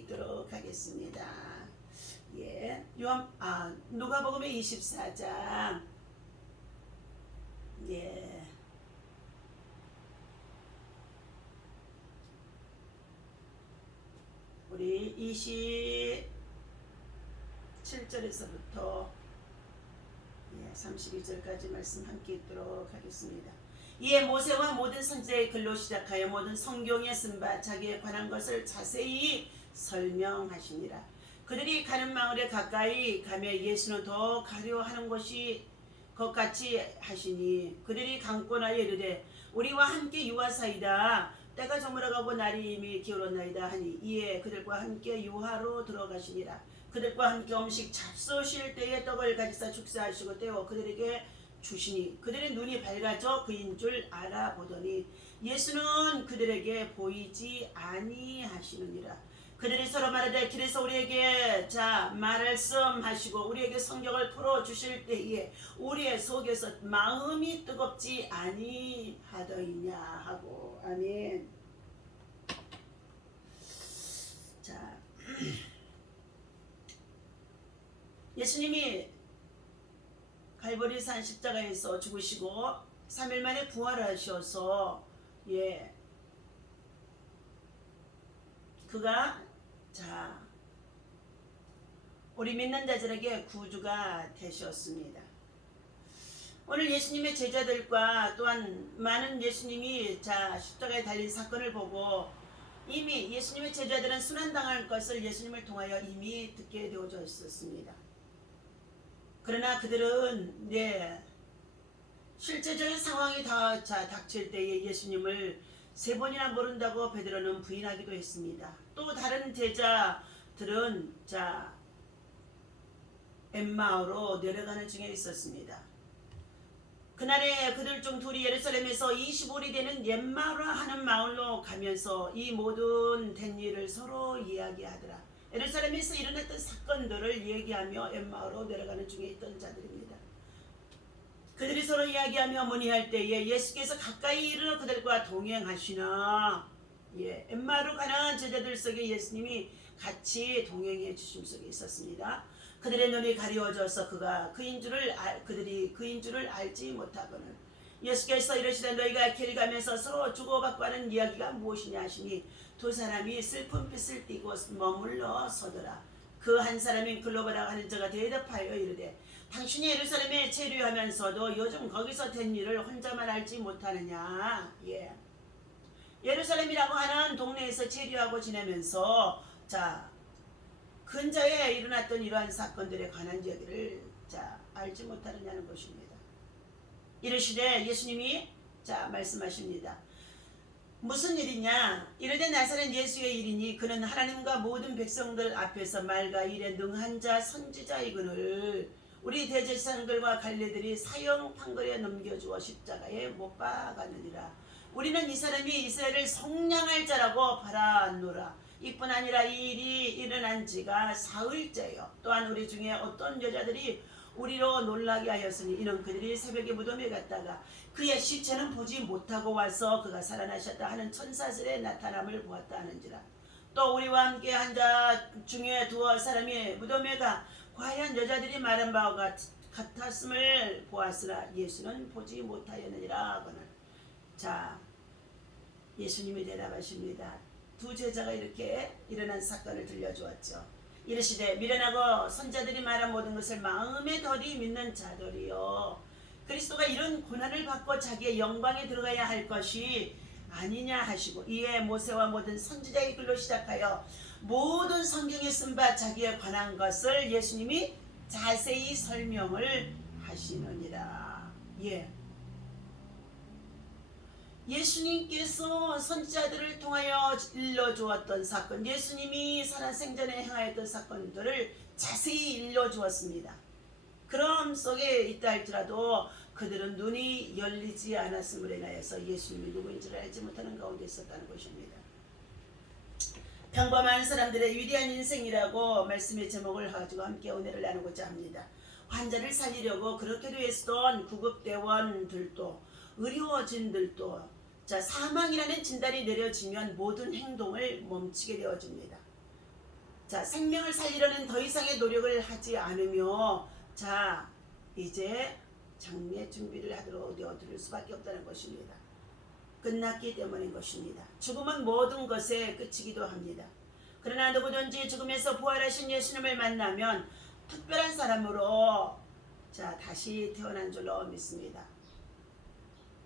읽도록 하겠습니다. 예, 누가복음의 24장. 예. 우리 27절에서부터 32절까지 말씀 함께 읽도록 하겠습니다. 이에 모세와 모든 선지자의 글로 시작하여 모든 성경에 쓴 바 자기에 관한 것을 자세히 설명하시니라. 그들이 가는 마을에 가까이 가며 예수는 더 가려 하는 것 같이 하시니 그들이 강권하여 이르되 우리와 함께 유하사이다. 때가 저물어가고 날이 이미 기울었나이다 하니 이에 그들과 함께 유하로 들어가시니라. 그들과 함께 음식 잡수실 때에 떡을 가지사 축사하시고 떼어 그들에게 주시니 그들의 눈이 밝아져 그인 줄 알아보더니 예수는 그들에게 보이지 아니하시느니라. 그들이 서로 말하되 길에서 우리에게 말씀하시고 우리에게 성경을 풀어주실 때에 우리의 속에서 마음이 뜨겁지 아니하더이냐 하고. 아멘. 자, 예수님이 갈보리산 십자가에서 죽으시고 3일 만에 부활하셔서 그가 우리 믿는 자들에게 구주가 되셨습니다. 오늘 예수님의 제자들과 또한 많은 예수님이 십자가에 달린 사건을 보고 이미 예수님의 제자들은 순환당할 것을 예수님을 통하여 이미 듣게 되어져 있었습니다. 그러나 그들은 실제적인 상황이 닥칠 때에 예수님을 3번이나 모른다고 베드로는 부인하기도 했습니다. 또 다른 제자들은 엠마오로 내려가는 중에 있었습니다. 그날에 그들 중 둘이 예루살렘에서 25리 되는 엠마오라 하는 마을로 가면서 이 모든 된 일을 서로 이야기하더라. 예루살렘에서 일어났던 사건들을 얘기하며 엠마오로 내려가는 중에 있던 자들입니다. 그들이 서로 이야기하며 문의할 때에 예수께서 가까이 이르러 그들과 동행하시나. 엠마오로 가는 제자들 속에 예수님이 같이 동행해 주심 속에 있었습니다. 그들의 눈이 가리워져서 그들이 그인 줄을 알지 못하거늘 예수께서 이르시되 너희가 길 가면서 서로 주고받고 하는 이야기가 무엇이냐 하시니 두 사람이 슬픈 빛을 띠고 머물러 서더라. 그 한 사람인 글로바라고 하는 자가 대답하여 이르되 당신이 예루살렘에 체류하면서도 요즘 거기서 된 일을 혼자만 알지 못하느냐. 예루살렘이라고 하는 동네에서 체류하고 지내면서 근처에 일어났던 이러한 사건들에 관한 이야기를 알지 못하느냐는 것입니다. 이르시되 예수님이 말씀하십니다. 무슨 일이냐? 이르되 나사렛 예수의 일이니 그는 하나님과 모든 백성들 앞에서 말과 일에 능한 자 선지자이거늘 우리 대제사장들과 관리들이 사형 판결에 넘겨주어 십자가에 못 박았느니라. 우리는 이 사람이 이스라엘을 속량할 자라고 바라노라. 이뿐 아니라 이 일이 일어난 지가 사흘째요. 또한 우리 중에 어떤 여자들이 우리로 놀라게 하였으니 이는 그들이 새벽에 무덤에 갔다가 그의 시체는 보지 못하고 와서 그가 살아나셨다 하는 천사들의 나타남을 보았다 하는지라. 또 우리와 함께 한 자 중에 두어 사람이 무덤에 가 과연 여자들이 말한 바와 같았음을 보았으나 예수는 보지 못하였느니라 하거늘. 예수님이 대답하십니다. 두 제자가 이렇게 일어난 사건을 들려주었죠. 이르시되 미련하고 선자들이 말한 모든 것을 마음에 덜이 믿는 자들이요 그리스도가 이런 고난을 받고 자기의 영광에 들어가야 할 것이 아니냐 하시고 이에 모세와 모든 선지자의 글로 시작하여 모든 성경에 쓴 바 자기에 관한 것을 예수님이 자세히 설명을 하시느니라. 예수님께서 선지자들을 통하여 일러주었던 사건, 예수님이 살아생전에 행하였던 사건들을 자세히 일러주었습니다. 그럼 속에 있다 할지라도 그들은 눈이 열리지 않았음을 인하여서 예수님이 누구인지를 알지 못하는 가운데 있었다는 것입니다. 평범한 사람들의 위대한 인생이라고 말씀의 제목을 가지고 함께 은혜를 나누고자 합니다. 환자를 살리려고 그렇게도 애쓰던 구급대원들도 의료진들도 사망이라는 진단이 내려지면 모든 행동을 멈추게 되어집니다. 자, 생명을 살리려는 더 이상의 노력을 하지 않으며 자, 이제 장례 준비를 하도록 되어들 수밖에 없다는 것입니다. 끝났기 때문인 것입니다. 죽음은 모든 것의 끝이기도 합니다. 그러나 누구든지 죽음에서 부활하신 예수님을 만나면 특별한 사람으로 자, 다시 태어난 줄로 믿습니다.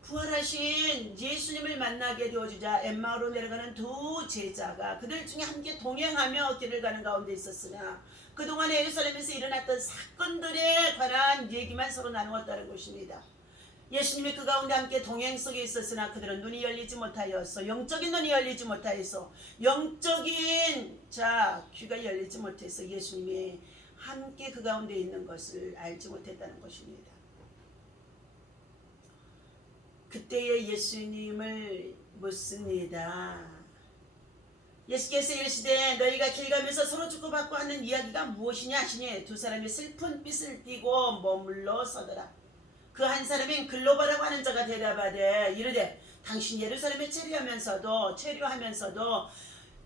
부활하신 예수님을 만나게 되어주자 엠마오로 내려가는 두 제자가 그들 중에 함께 동행하며 길을 가는 가운데 있었으나 그동안에 예루살렘에서 일어났던 사건들에 관한 얘기만 서로 나누었다는 것입니다. 예수님이 그 가운데 함께 동행 속에 있었으나 그들은 눈이 열리지 못하여서 영적인 눈이 열리지 못하여서 영적인 자 귀가 열리지 못해서 예수님이 함께 그 가운데 있는 것을 알지 못했다는 것입니다. 그때의 예수님을 묻습니다. 예수께서 이르시되 너희가 길 가면서 서로 주고받고 하는 이야기가 무엇이냐 하시니 두 사람이 슬픈 빛을 띠고 머물러 서더라. 그 한 사람인 글로바라고 하는 자가 대답하되 이르되 당신 예루살렘에 체류하면서도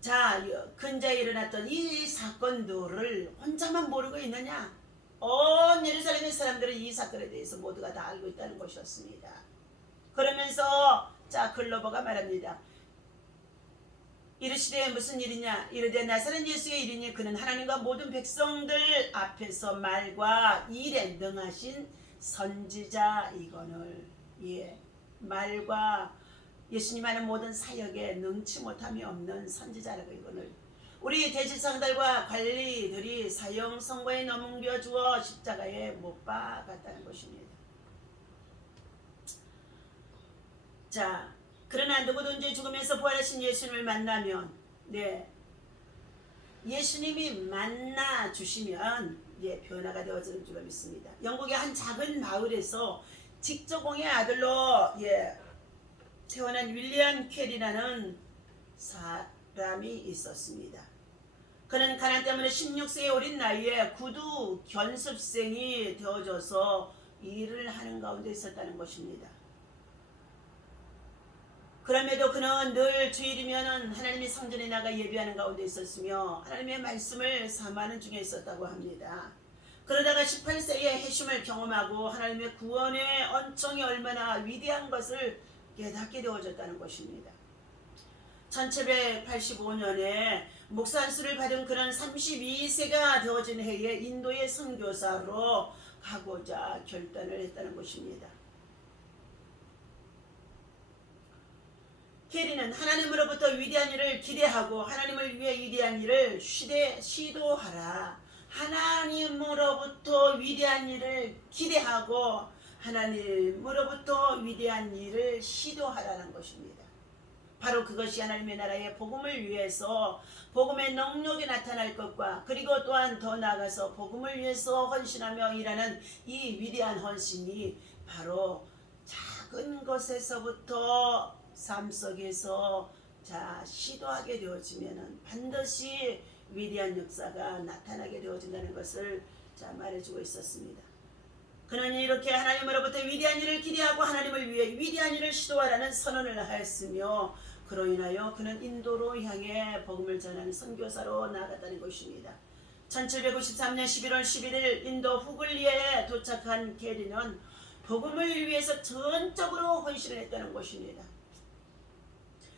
자 근자에 일어났던 이 사건들을 혼자만 모르고 있느냐? 온 예루살렘의 사람들은 이 사건에 대해서 모두가 다 알고 있다는 것이었습니다. 그러면서 자 글로버가 말합니다. 이르시되 무슨 일이냐? 이르되 나사렛 예수의 일이니 그는 하나님과 모든 백성들 앞에서 말과 일에 능하신 선지자이거늘. 말과 예수님 하는 모든 사역에 능치 못함이 없는 선지자라고 이거늘. 우리 대지상들과 관리들이 사형 선고에 넘겨 주어 십자가에 못 박았다는 것입니다. 자, 그러나 누구든지 죽으면서 부활하신 예수님을 만나면 예수님이 만나 주시면 변화가 되어지는 줄로 믿습니다. 영국의 한 작은 마을에서 직조공의 아들로 태어난 윌리엄 켈이라는 사람이 있었습니다. 그는 가난 때문에 16세의 어린 나이에 구두 견습생이 되어져서 일을 하는 가운데 있었다는 것입니다. 그럼에도 그는 늘 주일이면 하나님의 성전에 나가 예배하는 가운데 있었으며 하나님의 말씀을 사모하는 중에 있었다고 합니다. 그러다가 18세에 회심을 경험하고 하나님의 구원의恩寵이 얼마나 위대한 것을 깨닫게 되어졌다는 것입니다. 1785년에 목사 안수를 받은 그는 32세가 되어진 해에 인도의 선교사로 가고자 결단을 했다는 것입니다. 캐리는 하나님으로부터 위대한 일을 기대하고 하나님을 위해 위대한 일을 시도하라. 하나님으로부터 위대한 일을 기대하고 하나님으로부터 위대한 일을 시도하라는 것입니다. 바로 그것이 하나님의 나라의 복음을 위해서 복음의 능력이 나타날 것과 그리고 또한 더 나아가서 복음을 위해서 헌신하며 일하는 이 위대한 헌신이 바로 작은 것에서부터 삶 속에서 시도하게 되어지면 반드시 위대한 역사가 나타나게 되어진다는 것을 말해주고 있었습니다. 그는 이렇게 하나님으로부터 위대한 일을 기대하고 하나님을 위해 위대한 일을 시도하라는 선언을 하였으며 그로 인하여 그는 인도로 향해 복음을 전하는 선교사로 나아갔다는 것입니다. 1793년 11월 11일 인도 후글리에 도착한 게리는 복음을 위해서 전적으로 헌신을 했다는 것입니다.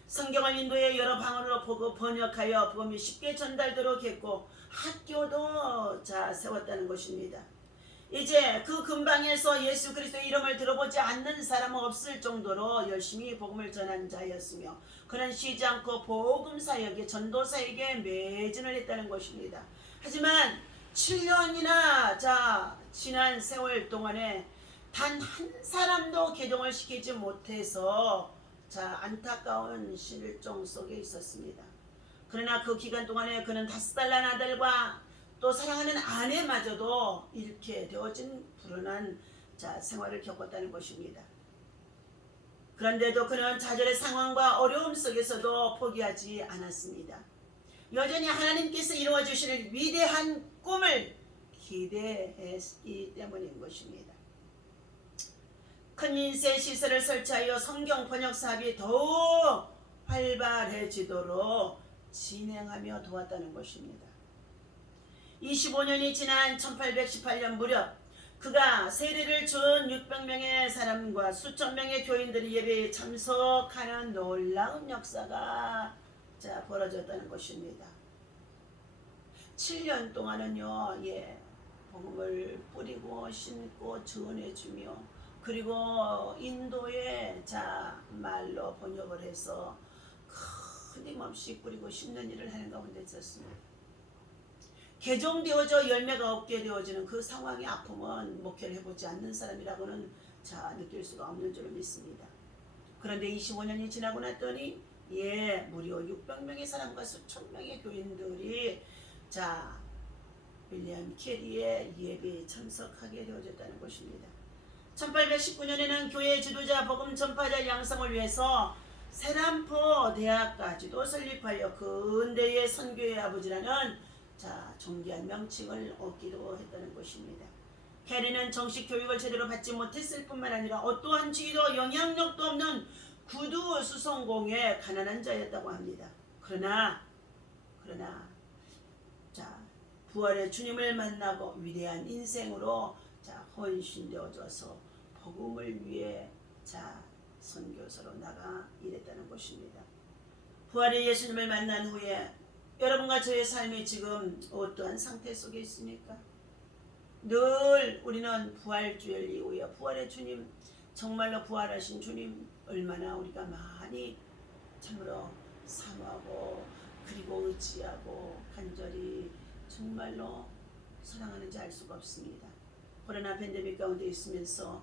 성경을 인도의 여러 방언으로 번역하여 복음이 쉽게 전달되도록 했고 학교도 세웠다는 것입니다. 이제 그 근방에서 예수 그리스도의 이름을 들어보지 않는 사람은 없을 정도로 열심히 복음을 전한 자였으며 그는 쉬지 않고 복음 사역에 전도 사역에 매진을 했다는 것입니다. 하지만 7년이나 지난 세월 동안에 단 한 사람도 개종을 시키지 못해서 안타까운 실종 속에 있었습니다. 그러나 그 기간 동안에 그는 5살 난 아들과 또 사랑하는 아내마저도 잃게 되어진 불운한 생활을 겪었다는 것입니다. 그런데도 그는 좌절의 상황과 어려움 속에서도 포기하지 않았습니다. 여전히 하나님께서 이루어 주실 위대한 꿈을 기대했기 때문인 것입니다. 큰 인쇄 시설을 설치하여 성경 번역 사업이 더욱 활발해지도록 진행하며 도왔다는 것입니다. 25년이 지난 1818년 무렵 그가 세례를 준 600명의 사람과 수천 명의 교인들이 예배에 참석하는 놀라운 역사가 벌어졌다는 것입니다. 7년 동안은요, 복음을 뿌리고 심고 전해주며 그리고 인도에 말로 번역을 해서 끊임없이 뿌리고 심는 일을 하는 가운데 있었습니다. 개종되어져 열매가 없게 되어지는 그 상황의 아픔은 목회를 해보지 않는 사람이라고는 느낄 수가 없는 줄로 믿습니다. 그런데 25년이 지나고 났더니 무려 600명의 사람과 수천 명의 교인들이 윌리엄 캐리의 예배에 참석하게 되어졌다는 것입니다. 1819년에는 교회 지도자 복음 전파자 양성을 위해서 세란포 대학까지도 설립하여 근대의 선교의 아버지라는 존귀한 명칭을 얻기도 했다는 것입니다. 캐리는 정식 교육을 제대로 받지 못했을 뿐만 아니라 어떠한 지위도 영향력도 없는 구두 수송공의 가난한 자였다고 합니다. 그러나 부활의 주님을 만나고 위대한 인생으로 헌신되어져서 복음을 위해 선교사로 나가 일했다는 것입니다. 부활의 예수님을 만난 후에 여러분과 저의 삶이 지금 어떠한 상태 속에 있습니까? 늘 우리는 부활주일 이후에 부활의 주님, 정말로 부활하신 주님 얼마나 우리가 많이 참으로 사모하고 그리고 의지하고 간절히 정말로 사랑하는지 알 수가 없습니다. 코로나 팬데믹 가운데 있으면서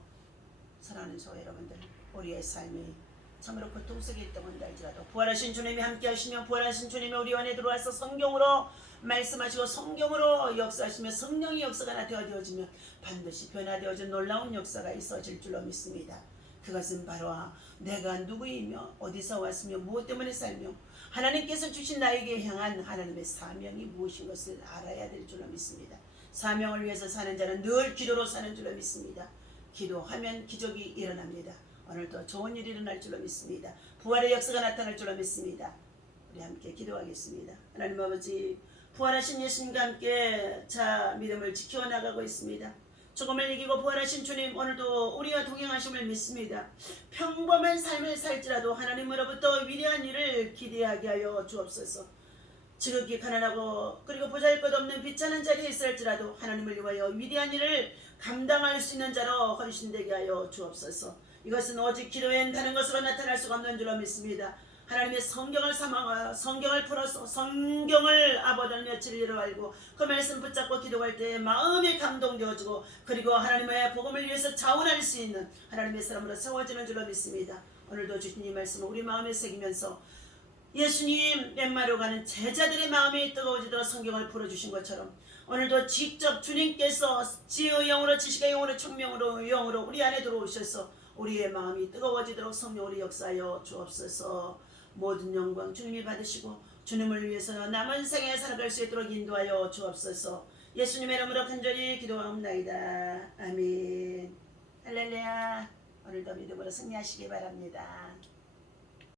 사랑하는 저 여러분들, 우리의 삶이 참으로 고통 속에 있다고 할지라도 부활하신 주님이 함께 하시며 부활하신 주님이 우리 안에 들어와서 성경으로 말씀하시고 성경으로 역사하시며 성령의 역사가 되어지면 반드시 변화되어진 놀라운 역사가 있어질 줄로 믿습니다. 그것은 바로 내가 누구이며 어디서 왔으며 무엇 때문에 살며 하나님께서 주신 나에게 향한 하나님의 사명이 무엇인 것을 알아야 될 줄로 믿습니다. 사명을 위해서 사는 자는 늘 기도로 사는 줄로 믿습니다. 기도하면 기적이 일어납니다. 오늘도 좋은 일이 일어날 줄로 믿습니다. 부활의 역사가 나타날 줄로 믿습니다. 우리 함께 기도하겠습니다. 하나님 아버지, 부활하신 예수님과 함께 믿음을 지켜나가고 있습니다. 죽음을 이기고 부활하신 주님, 오늘도 우리와 동행하심을 믿습니다. 평범한 삶을 살지라도 하나님으로부터 위대한 일을 기대하게 하여 주옵소서. 지극히 가난하고 그리고 보잘것없는 비천한 자리에 있을지라도 하나님을 위하여 위대한 일을 감당할 수 있는 자로 헌신되게 하여 주옵소서. 이것은 오직 기도에 다른 것으로 나타날 수가 없는 줄로 믿습니다. 하나님의 성경을 사모하여 성경을 풀어서 성경을 아버지 며칠이라고 알고 그 말씀 붙잡고 기도할 때 마음이 감동되어지고 그리고 하나님의 복음을 위해서 자원할 수 있는 하나님의 사람으로 세워지는 줄로 믿습니다. 오늘도 주신 이 말씀을 우리 마음에 새기면서 예수님 엠마로 가는 제자들의 마음이 뜨거워지도록 성경을 풀어주신 것처럼 오늘도 직접 주님께서 지혜의 영으로 지식의 영으로 총명으로 영으로 우리 안에 들어오셔서 우리의 마음이 뜨거워지도록 성령으로 역사하여 주옵소서. 모든 영광 주님이 받으시고 주님을 위해서 남은 생에 살아갈 수 있도록 인도하여 주옵소서. 예수님의 이름으로 간절히 기도하옵나이다. 아멘. 할렐루야. 오늘도 믿음으로 승리하시기 바랍니다.